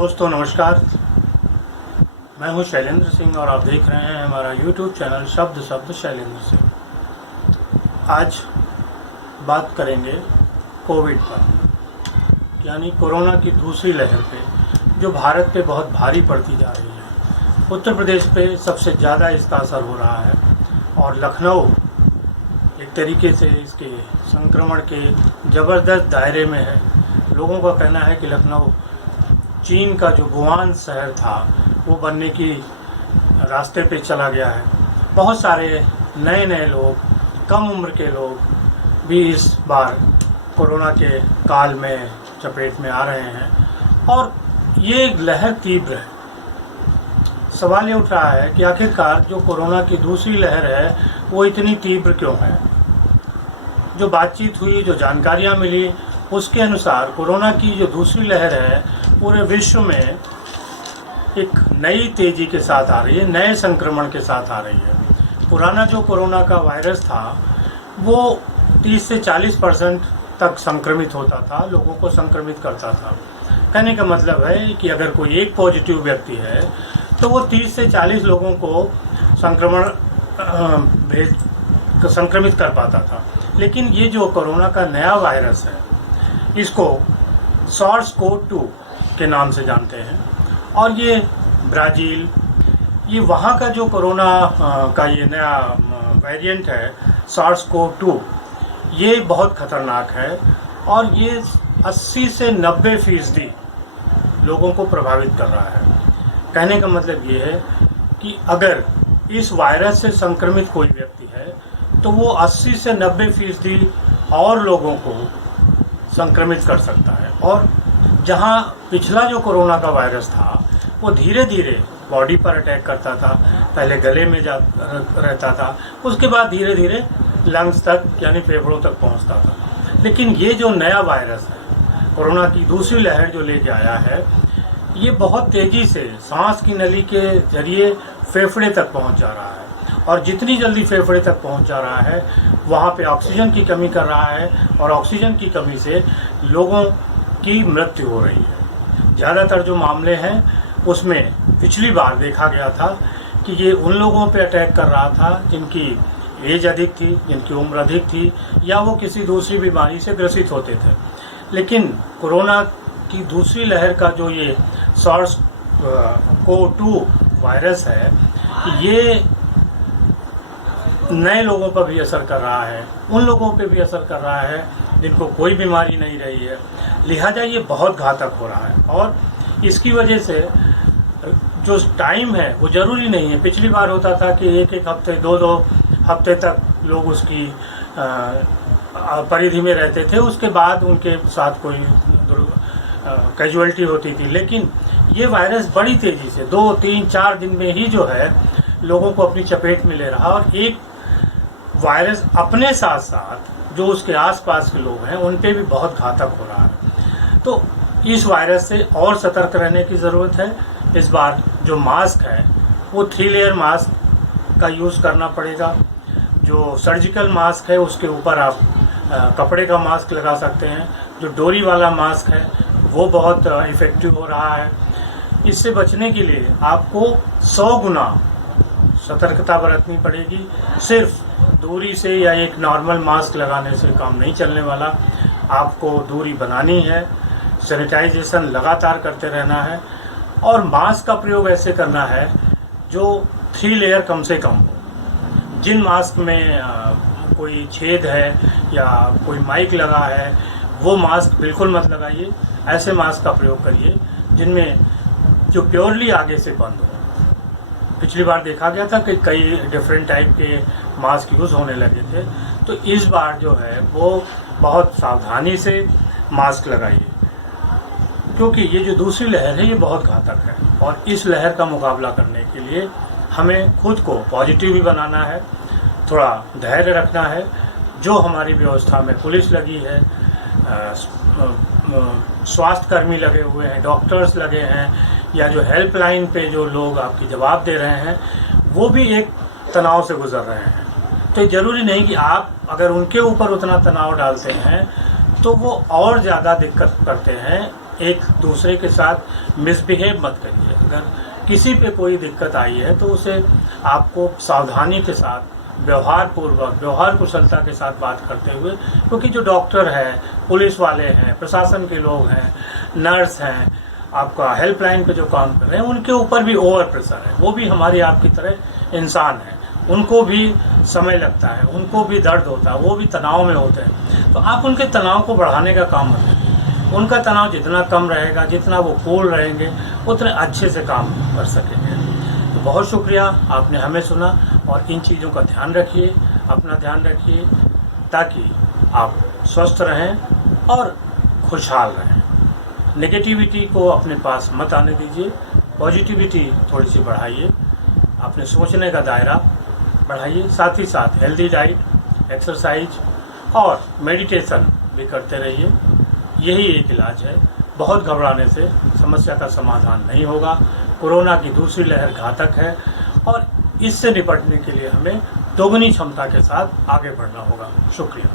दोस्तों नमस्कार। मैं हूं शैलेंद्र सिंह और आप देख रहे हैं हमारा YouTube चैनल शब्द शब्द शैलेंद्र सिंह। आज बात करेंगे कोविड पर, यानी कोरोना की दूसरी लहर पे जो भारत पे बहुत भारी पड़ती जा रही है। उत्तर प्रदेश पे सबसे ज़्यादा इसका असर हो रहा है और लखनऊ एक तरीके से इसके संक्रमण के ज़बरदस्त दायरे में है। लोगों का कहना है कि लखनऊ चीन का जो वुहान शहर था वो बनने की रास्ते पे चला गया है। बहुत सारे नए नए लोग, कम उम्र के लोग भी इस बार कोरोना के काल में चपेट में आ रहे हैं और ये लहर तीव्र है। सवाल ये उठ रहा है कि आखिरकार जो कोरोना की दूसरी लहर है वो इतनी तीव्र क्यों है। जो बातचीत हुई, जो जानकारियाँ मिली, उसके अनुसार कोरोना की जो दूसरी लहर है पूरे विश्व में एक नई तेजी के साथ आ रही है, नए संक्रमण के साथ आ रही है। पुराना जो कोरोना का वायरस था वो 30 से 40% तक संक्रमित होता था, लोगों को संक्रमित करता था। कहने का मतलब है कि अगर कोई एक पॉजिटिव व्यक्ति है तो वो 30 से 40 लोगों को संक्रमित कर पाता था। लेकिन ये जो कोरोना का नया वायरस है इसको SARS-CoV-2 के नाम से जानते हैं और ये ब्राज़ील, ये वहाँ का जो कोरोना का ये नया वेरिएंट है SARS-CoV-2, ये बहुत ख़तरनाक है और ये 80 से 90% लोगों को प्रभावित कर रहा है। कहने का मतलब ये है कि अगर इस वायरस से संक्रमित कोई व्यक्ति है तो वो 80 से 90% और लोगों को संक्रमित कर सकता है। और जहां पिछला जो कोरोना का वायरस था वो धीरे धीरे बॉडी पर अटैक करता था, पहले गले में जा रहता था, उसके बाद धीरे धीरे लंग्स तक यानी फेफड़ों तक पहुंचता था। लेकिन ये जो नया वायरस है, कोरोना की दूसरी लहर जो लेके आया है, ये बहुत तेज़ी से सांस की नली के जरिए फेफड़े तक पहुंच जा रहा है और जितनी जल्दी फेफड़े तक पहुंच जा रहा है वहाँ पे ऑक्सीजन की कमी कर रहा है और ऑक्सीजन की कमी से लोगों की मृत्यु हो रही है। ज़्यादातर जो मामले हैं उसमें पिछली बार देखा गया था कि ये उन लोगों पे अटैक कर रहा था जिनकी एज अधिक थी, जिनकी उम्र अधिक थी या वो किसी दूसरी बीमारी से ग्रसित होते थे। लेकिन कोरोना की दूसरी लहर का जो ये SARS-CoV-2 वायरस है, ये नए लोगों पर भी असर कर रहा है, उन लोगों पे भी असर कर रहा है जिनको कोई बीमारी नहीं रही है। लिहाजा ये बहुत घातक हो रहा है और इसकी वजह से जो टाइम है वो ज़रूरी नहीं है। पिछली बार होता था कि एक हफ्ते, दो हफ्ते तक लोग उसकी परिधि में रहते थे, उसके बाद उनके साथ कोई कैजुअलिटी होती थी। लेकिन ये वायरस बड़ी तेज़ी से 2, 3, 4 दिन में ही जो है लोगों को अपनी चपेट में ले रहा और एक वायरस अपने साथ साथ जो उसके आसपास के लोग हैं उन पे भी बहुत घातक हो रहा है। तो इस वायरस से और सतर्क रहने की ज़रूरत है। इस बार जो मास्क है वो 3 लेयर मास्क का यूज़ करना पड़ेगा। जो सर्जिकल मास्क है उसके ऊपर आप कपड़े का मास्क लगा सकते हैं। जो डोरी वाला मास्क है वो बहुत इफ़ेक्टिव हो रहा है। इससे बचने के लिए आपको 100 गुना सतर्कता बरतनी पड़ेगी। सिर्फ दूरी से या एक नॉर्मल मास्क लगाने से काम नहीं चलने वाला, आपको दूरी बनानी है, सैनिटाइजेशन लगातार करते रहना है और मास्क का प्रयोग ऐसे करना है जो 3 लेयर कम से कम हो। जिन मास्क में कोई छेद है या कोई माइक लगा है वो मास्क बिल्कुल मत लगाइए। ऐसे मास्क का प्रयोग करिए जिनमें जो प्योरली आगे से बंद हो। पिछली बार देखा गया था कि कई डिफरेंट टाइप के मास्क यूज़ होने लगे थे, तो इस बार जो है वो बहुत सावधानी से मास्क लगाइए क्योंकि ये जो दूसरी लहर है ये बहुत घातक है और इस लहर का मुकाबला करने के लिए हमें खुद को पॉजिटिव भी बनाना है, थोड़ा धैर्य रखना है। जो हमारी व्यवस्था में पुलिस लगी है, स्वास्थ्य कर्मी लगे हुए हैं, डॉक्टर्स लगे हैं या जो हेल्पलाइन पे जो लोग आपकी जवाब दे रहे हैं वो भी एक तनाव से गुजर रहे हैं। तो ज़रूरी नहीं कि आप अगर उनके ऊपर उतना तनाव डालते हैं तो वो और ज़्यादा दिक्कत करते हैं एक दूसरे के साथ मिसबिहेव मत करिए। अगर किसी पे कोई दिक्कत आई है तो उसे आपको सावधानी के साथ, व्यवहार पूर्वक, व्यवहार कुशलता के साथ बात करते हुए, क्योंकि जो डॉक्टर है, पुलिस वाले हैं, प्रशासन के लोग हैं, नर्स हैं, आपका हेल्पलाइन पे जो काम कर रहे हैं, उनके ऊपर भी ओवर प्रेशर है। वो भी हमारी आपकी तरह इंसान है, उनको भी समय लगता है, उनको भी दर्द होता है, वो भी तनाव में होते हैं। तो आप उनके तनाव को बढ़ाने का काम मत करिए। उनका तनाव जितना कम रहेगा, जितना वो कूल रहेंगे, उतने अच्छे से काम कर सकेंगे। तो बहुत शुक्रिया, आपने हमें सुना, और इन चीज़ों का ध्यान रखिए, अपना ध्यान रखिए, ताकि आप स्वस्थ रहें और खुशहाल रहें। नेगेटिविटी को अपने पास मत आने दीजिए, पॉजिटिविटी थोड़ी सी बढ़ाइए, अपने सोचने का दायरा बढ़ाइए, साथ ही साथ हेल्दी डाइट, एक्सरसाइज और मेडिटेशन भी करते रहिए। यही एक इलाज है। बहुत घबराने से समस्या का समाधान नहीं होगा। कोरोना की दूसरी लहर घातक है और इससे निपटने के लिए हमें दोगुनी क्षमता के साथ आगे बढ़ना होगा। शुक्रिया।